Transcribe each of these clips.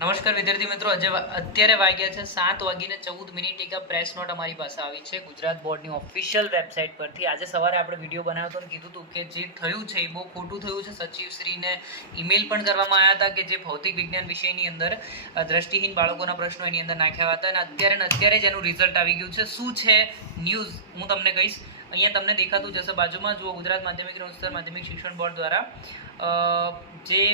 નમસ્કાર વિદ્યાર્થી મિત્રો, આજે અત્યારે વાગ્યા છે સાત વાગીને ચૌદ મિનિટ એક પ્રેસ નોટ અમારી પાસે આવી છે ગુજરાત બોર્ડની ઓફિશિયલ વેબસાઇટ પરથી. આજે સવારે આપણે વીડિયો બનાવ્યો હતો કીધું હતું કે જે થયું છે એ બહુ ખોટું થયું છે. સચિવશ્રીને ઈમેલ પણ કરવામાં આવ્યા હતા કે જે ભૌતિક વિજ્ઞાન વિષયની અંદર દ્રષ્ટિહીન બાળકોના પ્રશ્નો એની અંદર નાખ્યા હતા અને અત્યારે અત્યારે જ એનું રિઝલ્ટ આવી ગયું છે. શું છે ન્યૂઝ હું તમને કહીશ. અહીંયા તમને દેખાતું જશે બાજુમાં. જુઓ ગુજરાત માધ્યમિક અને ઉચ્ચતર માધ્યમિક શિક્ષણ બોર્ડ દ્વારા જે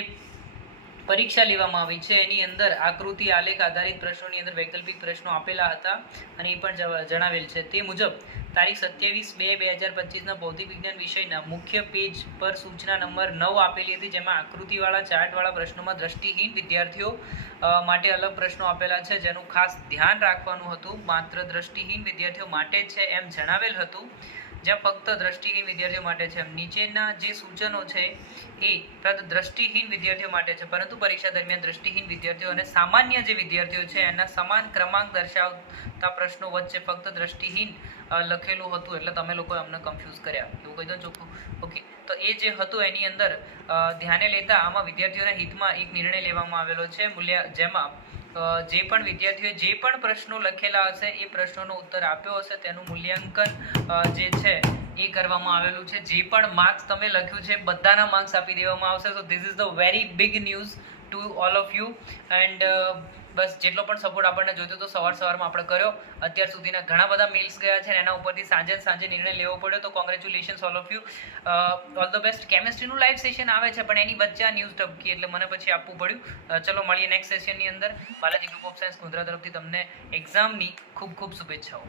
પરીક્ષા લેવામાં આવી છે. એની અંદર આકૃતિ, આલેખ આધારિત પ્રશ્નોની અંદર વૈકલ્પિક પ્રશ્નો આપેલા હતા અને એ પણ જણાવેલ છે. તે મુજબ, તારીખ સત્યાવીસ બે બે હજાર પચીસના ભૌતિક વિજ્ઞાન વિષયના મુખ્ય પેજ પર સૂચના નંબર નવ આપેલી હતી, જેમાં આકૃતિવાળા, ચાર્ટવાળા પ્રશ્નોમાં દ્રષ્ટિહીન વિદ્યાર્થીઓ માટે અલગ પ્રશ્નો આપેલા છે, જેનું ખાસ ધ્યાન રાખવાનું હતું. માત્ર દ્રષ્ટિહીન વિદ્યાર્થીઓ માટે છે એમ જણાવેલ હતું. જ્યાં ફક્ત દ્રષ્ટિહીન વિદ્યાર્થીઓ માટે છે. નીચેના જે સૂચનો છે એ ફક્ત દ્રષ્ટિહીન વિદ્યાર્થીઓ માટે છે. પરંતુ પરીક્ષા દરમિયાન દ્રષ્ટિહીન વિદ્યાર્થીઓ અને સામાન્ય જે વિદ્યાર્થીઓ છે, એના સમાન ક્રમાંક દર્શાવતા પ્રશ્નો વચ્ચે ફક્ત દ્રષ્ટિહીન લખેલું હતું. એટલે તમે લોકો અમને કન્ફ્યુઝ કર્યા. એવું કહી દો ચોખ્ખું. ઓકે તો એ જે હતું એની અંદર ધ્યાને લેતા આમાં વિદ્યાર્થીઓના હિતમાં એક નિર્ણય લેવામાં આવેલો છે. મૂલ્ય, જેમાં જે પણ વિદ્યાર્થીઓએ જે પણ પ્રશ્નો લખેલા હશે, એ પ્રશ્નોનો ઉત્તર આપ્યો હશે, તેનું મૂલ્યાંકન જે છે, એ કરવામાં આવેલું છે. જે પણ માર્ક્સ તમે લખ્યું છે, બધાના માર્ક્સ આપી દેવામાં આવશે. So this is the very big news to all of you and બસ જેટલો પણ સપોર્ટ આપણને જોઈતો તો સવાર સવારમાં આપણે કર્યો. અત્યાર સુધીના ઘણા બધા મેલ્સ ગયા છે એના ઉપરથી સાંજે સાંજે નિર્ણય લેવો પડ્યો. તો congratulations all of you all the best કેમેસ્ટ્રીનું live session આવે છે, પણ એની વચ્ચે આ ન્યૂઝ ટપકી એટલે મને પછી આપવું પડ્યું. ચલો મળીએ નેક્સ્ટ સેશનની અંદર. Balaji group of science Godhra તરફથી તમને એક્ઝામની ખૂબ ખૂબ શુભેચ્છાઓ.